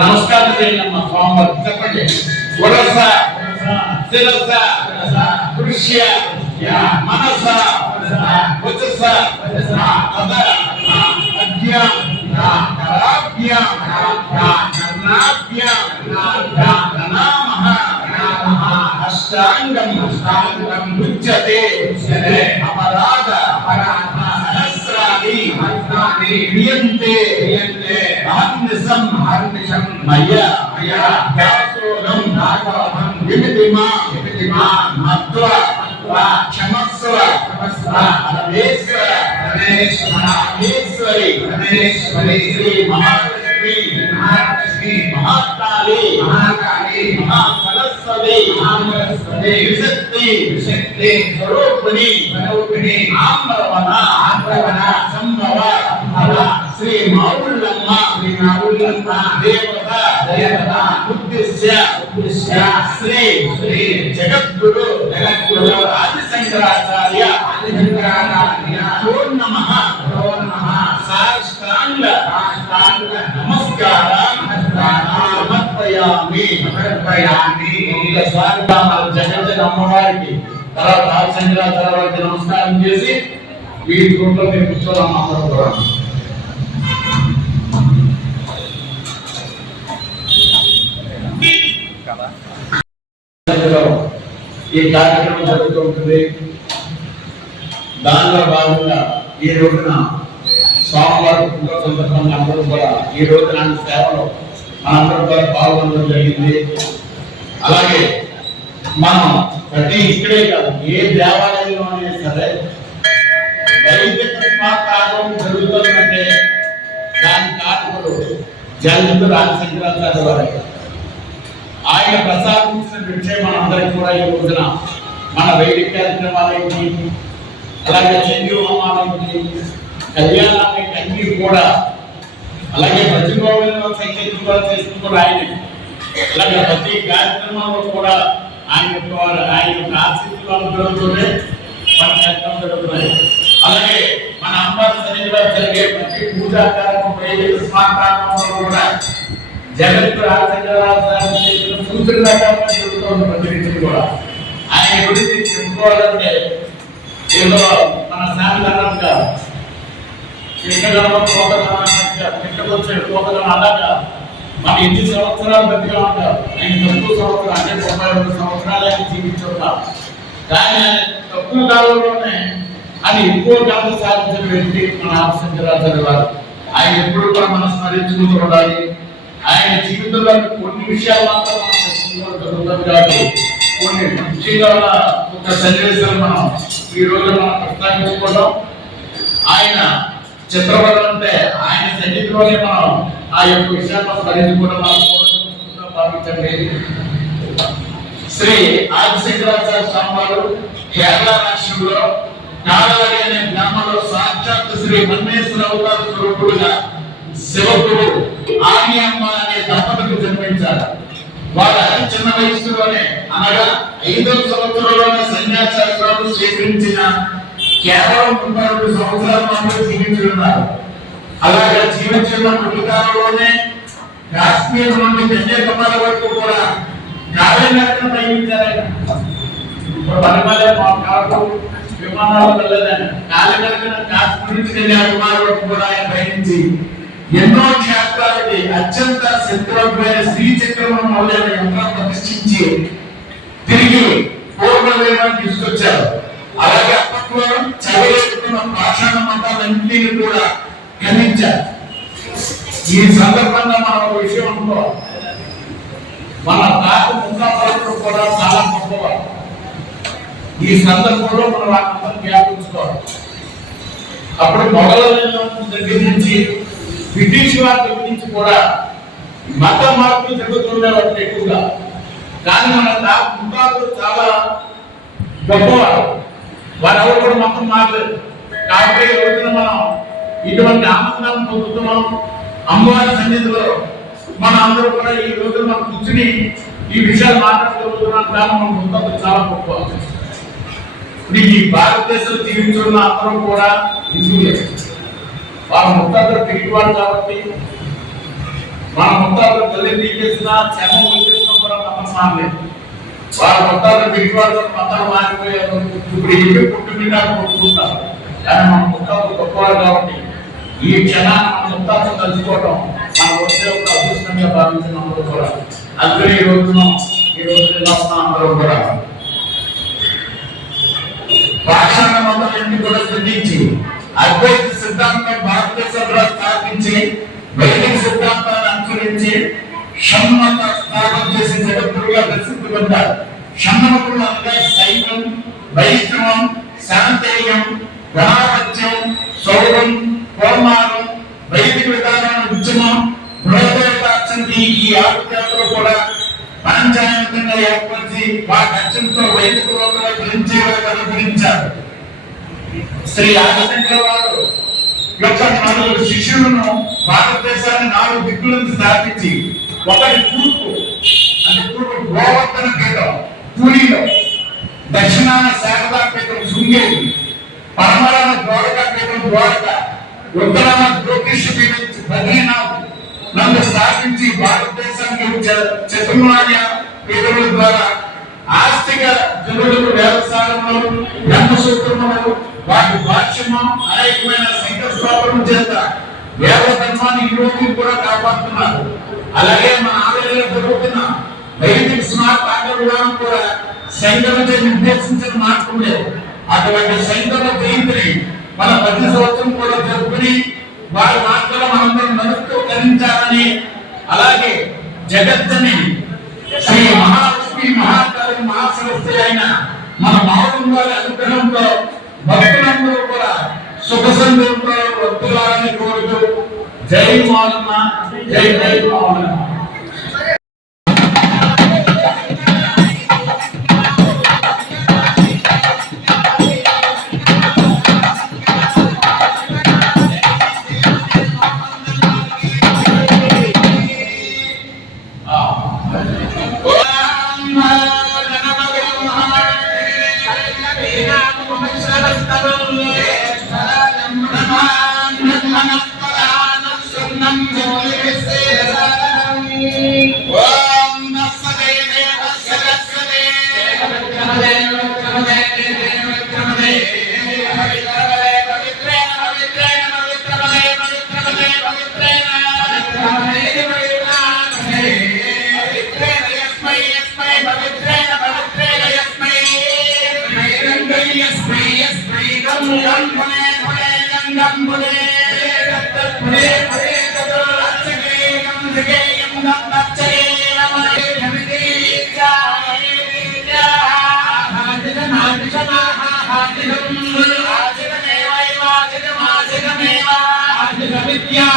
నమస్కారం చేయండి స్వామివారికి చెప్పండి. వరస శిరస దృశ్య మనస వచస తద అజ్ఞాం కరాభ్యాం కర్ణాభ్యాం ననామః అష్టాంగం ఉచ్యతే అపరాధ సహస్రాణి క్రియంతే అహర్నిశం మయా దాసోహం విమితిమా మత్వా క్షమస్వ పరమేశ్వర పరమేశ్వరి శ్రీ మహాలక్ష్మి మహాకాళి మహాసరస్వతి విశక్తి స్వరూపిణి ఆమ్రవణ సంభవ శ్రీ మావుళ్ళమ్మ దేవత ఉద్దేశ్య శ్రీ జగద్గురు ఆది శంకరాచార్య నమః సాష్టాంగ నమస్కారం సమర్పయామి. ఒక్కసారిగా మన జగజ్జన అమ్మవారికి తర్వాత ఆది శంకరాచార్య వారికి నమస్కారం చేసి ఈ గ్రూప్లో మీరు కూర్చోదాం. అందరూ కూడా ఈ కార్యక్రమం జరుగుతూ ఉంటుంది. దానిలో భాగంగా ఈ రోజున స్వామివారి పుట్టిన సందర్భంగా అందరూ కూడా ఈ రోజున సేవలో మనందరూ కూడా పాల్గొనడం జరిగింది. అలాగే మనం ప్రతి ఇక్కడే కాదు ఏ దేవాలయంలో అయినా సరే వైదిక కార్యక్రమం జరుగుతుందంటే దాని కారకులు జగద్గురు ఆది శంకరాచార్య వారు. ఆయన ప్రసాదించిన విషయం మనందరికీ కూడా ఈ రోజున మన వైదిక కార్యక్రమాలకి అలాగే చంద్రు హోమాలకి కళ్యాణానికి అన్ని కూడా అలాగే ప్రతిభావంలో సంకేతం కూడా చేస్తుంది కూడా ఆయన. అలాగే ప్రతి కార్యక్రమంలో కూడా ఆయన ఆశీస్సులు అనుగ్రహంతోనే మన కార్యక్రమం జరుగుతున్నాయి. అలాగే మన అమ్మవారి సన్నిధిలో జరిగే ప్రతి పూజా కార్యక్రమం వైదిక స్మార్ట్ కార్యక్రమంలో కూడా జగద్గురు ప్రతినిధులు కూడా ఆయన గురించి చెప్పుకోవాలంటే ఏదో మన శాంతిగా అలాగా మన ఎన్ని సంవత్సరాలు బతిగా ఉంటారు. ఆయన తక్కువ సంవత్సరాలు అంటే 32 సంవత్సరాలు ఆయన జీవించుంటారు. కానీ ఆయన తక్కువ కాలంలోనే అని ఎక్కువ కాలం సాధించిన వ్యక్తి మన ఆది శంకరాచార్య వారు. ఆయన ఎప్పుడు కూడా మనం స్మరించుకుంటూ ఉండాలి. ఆయన జీవితంలో కొన్ని విషయాలు మాత్రం మనం జరుగుతుంది కాబట్టి కొన్ని ముఖ్యంగా ఒక సన్నివేశాలు మనం ఈ రోజు మనం ప్రస్తావించుకోవడం. ఆయన చిత్రపటం అంటే ఆయన సన్నిధిలోనే మనం ఆ యొక్క విషయాలను స్మరించుకోవడం మనం భావించండి. శ్రీ ఆది శంకరాచార్య స్వామి వారు కేరళ రాష్ట్రంలో కాళాడి అనే గ్రామంలో సాక్షాత్ శ్రీ మన్నేశ్వర అవతార స్వరూపుడుగా శివకుడు ఆర్యమ్మ అనే దంపతులకు జన్మించారు. వారు అతి చిన్న వయసులోనే అనగా 5వ సంవత్సరంలోనే సన్యాసాశ్రమాలు స్వీకరించిన కేవలం 32 సంవత్సరాలు మాత్రమే జీవించున్నారు. అలాగే జీవించిన పుట్టికాలంలోనే కాశ్మీర్ నుండి కన్యాకుమారి వరకు కూడా కాళీనగరం ప్రయాణించారు. విమానాలు వెళ్ళదని కాళీనగరం కాశ్మీర్ నుంచి కన్యాకుమారి వరకు కూడా ఆయన ప్రయాణించి ఎన్నో క్షేత్రాలకి అత్యంత శక్తివంతమైన శ్రీచక్రమును మొదలైన యంత్రం ప్రతిష్ఠించి తిరిగి పూర్వవేదాన్ని తీసుకొచ్చారు. అలాగే అప్పట్లో చదివేస్తున్న పాషాణ మతాలన్నింటినీ కూడా ఖండించారు. ఈ సందర్భంగా మనం ఒక విషయం అనుకోవాలి. మన తాత ముఖాలు కూడా చాలా గొప్పవారు. ఈ సందర్భంలో మనం వాటిని జ్ఞాపించుకోవాలి. అప్పుడు మొఘల దగ్గర నుంచి బ్రిటిష్ వారి దగ్గర నుంచి కూడా మత మార్పులు జరుగుతుండేవారు ఎక్కువగా. కానీ మన ముఖాలు చాలా గొప్పవారు. వారు ఎవరు కూడా మతం మారలేదు. కాబట్టి ఈ రోజున మనం ఇటువంటి ఆనందాన్ని పొందుతున్నాం. అమ్మవారి సన్నిధిలో మన అందరూ కూడా ఈ రోజున మనం కూర్చుని ఈ విషయాలు మాట్లాడుతున్నాం. కారణం మన ముఖాలు చాలా గొప్ప. ఈ భారతదేశంలో జీవించున్న అందరం కూడా హిందువులే. వాళ్ళ ముఖాలు తిరిగివాడు కాబట్టి మన ముఖాలు తల్లి తీసేసినా చర్మం తీసేసినా కూడా మతం మారలేదు. వారు మొత్తాలు దిగువారు మొత్తాలు మారిపోయారు. ఇప్పుడు ఇవి పుట్టుమిట కొట్టుకుంటారు. కానీ మన ముత్తాలు గొప్పవారు కాబట్టి ఈ క్షణాన్ని మన ముత్తాలను తలుచుకోవడం మన వచ్చే ఒక అదృష్టంగా భావించిన అందరూ కూడా అందులో ఈ రోజు ఇలా ఉన్న అందరూ కూడా పాషాణ మంత్రాన్ని కూడా సిద్ధించి అద్వైత సిద్ధాంతం భారతదేశంలో స్థాపించి వైదిక సిద్ధాంతాన్ని అనుసరించి షణ్మత స్థాపన చేసి జగద్గురుగా ప్రసిద్ధి పొందారు. షణ్మతులు అనగా శైవం, వైష్ణవం, శాంతేయం, గణాపత్యం, సౌరం, కోమారం, వైదిక విధానాన్ని ఉద్యమం, బృహదేవతార్చంతి ఈ 6 దేవతలు కూడా పంచాయతంగా ఏర్పరిచి వాటి అత్యంతో వైదిక లోకంలో గురించేవారు అనుగ్రహించారు. శ్రీ ఆదిశంకర వారు యొక్క 4 శిష్యులను భారతదేశాన్ని 4 దిక్కులను స్థాపించి ఒకటి తూర్పు అంటే తూర్పు గోవర్ధన పీఠం పూరిలో, దక్షిణాన శారదా పీఠం శృంగేరి, పరమరాన ద్వారకా పీఠం ద్వారక, ఉత్తరాన జ్యోతిష పీఠం బద్రీనాథ్ నన్ను స్థాపించి భారతదేశానికి చతుర్మాన్య పీఠముల ద్వారా ఆస్తిక జనులకు వ్యవసాయంలో బ్రహ్మసూత్రములు వాటి భాష్యము అనేకమైన సంకల్పం చేత వేద ధర్మాన్ని ఈ రోజు కూడా కాపాడుతున్నారు. అలాగే మన ఆలయంలో జరుగుతున్న వైదిక స్మార్ట్ ఆట విధానం కూడా శంకరుచే నిర్దేశించిన మార్గం లేదు. అటువంటి శంకర జయంతిని మన ప్రతి సంవత్సరం కూడా జరుపుకుని వారి మార్గంలో మనందరం నడుస్తూ ధరించాలని, అలాగే జగత్తని శ్రీ మహాలక్ష్మి మహాకాళి మహాసరస్వతి అయిన మన మావుడు వారి అనుగ్రహంతో భక్తులందరూ కూడా సుఖ సంతోషంతో వర్తులాలని కోరుతూ జై మాలమ్మ, జై జై మాలమ్మ. విద్యా